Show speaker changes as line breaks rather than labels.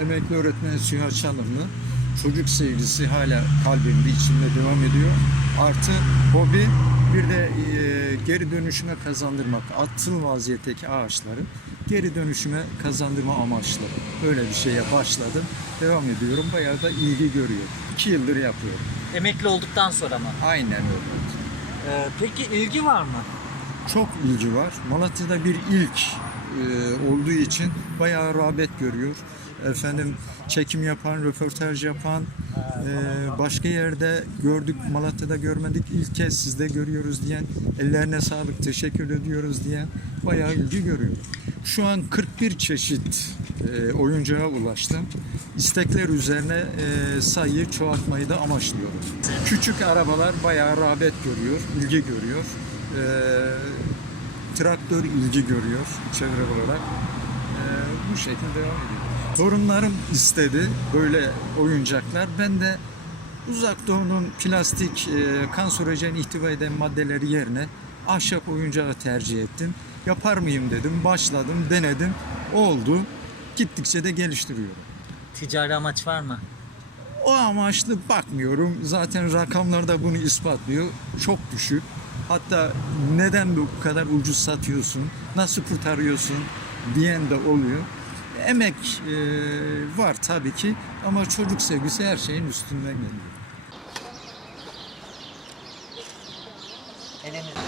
Emekli öğretmen Süha Çalımlı. Çocuk sevgisi hala kalbimde içimde devam ediyor. Artı hobi bir de e, geri dönüşüme kazandırmak. Atıl vaziyetteki ağaçları geri dönüşüme kazandırma amaçlı. Böyle bir şeye başladım. Devam ediyorum. Bayağı da ilgi görüyor. İki yıldır yapıyorum.
Emekli olduktan sonra mı?
Aynen öyle.
Ee, peki ilgi var mı?
Çok ilgi var. Malatya'da bir ilk e, olduğu için bayağı rağbet görüyor. Efendim çekim yapan, röportaj yapan, e, başka yerde gördük, Malatya'da görmedik, ilk kez sizde görüyoruz diyen, ellerine sağlık, teşekkür ediyoruz diyen bayağı ilgi görüyor. Şu an 41 çeşit e, oyuncağa ulaştım. İstekler üzerine sayıyı çoğaltmayı da amaçlıyorum. Küçük arabalar bayağı rağbet görüyor, ilgi görüyor. E, traktör ilgi görüyor çevre olarak. E, bu şekilde devam ediyor. Torunlarım istedi böyle oyuncaklar. Ben de uzak doğunun plastik e, kanserojen ihtiva eden maddeleri yerine ahşap oyuncağı tercih ettim. Yapar mıyım dedim, başladım, denedim. Oldu. Gittikçe de geliştiriyorum.
Ticari amaç var mı?
O amaçlı bakmıyorum. Zaten rakamlar da bunu ispatlıyor. Çok düşük. Hatta neden bu kadar ucuz satıyorsun, nasıl kurtarıyorsun diyen de oluyor. Emek e, var tabii ki ama çocuk sevgisi her şeyin üstünden geliyor.
Eliniz.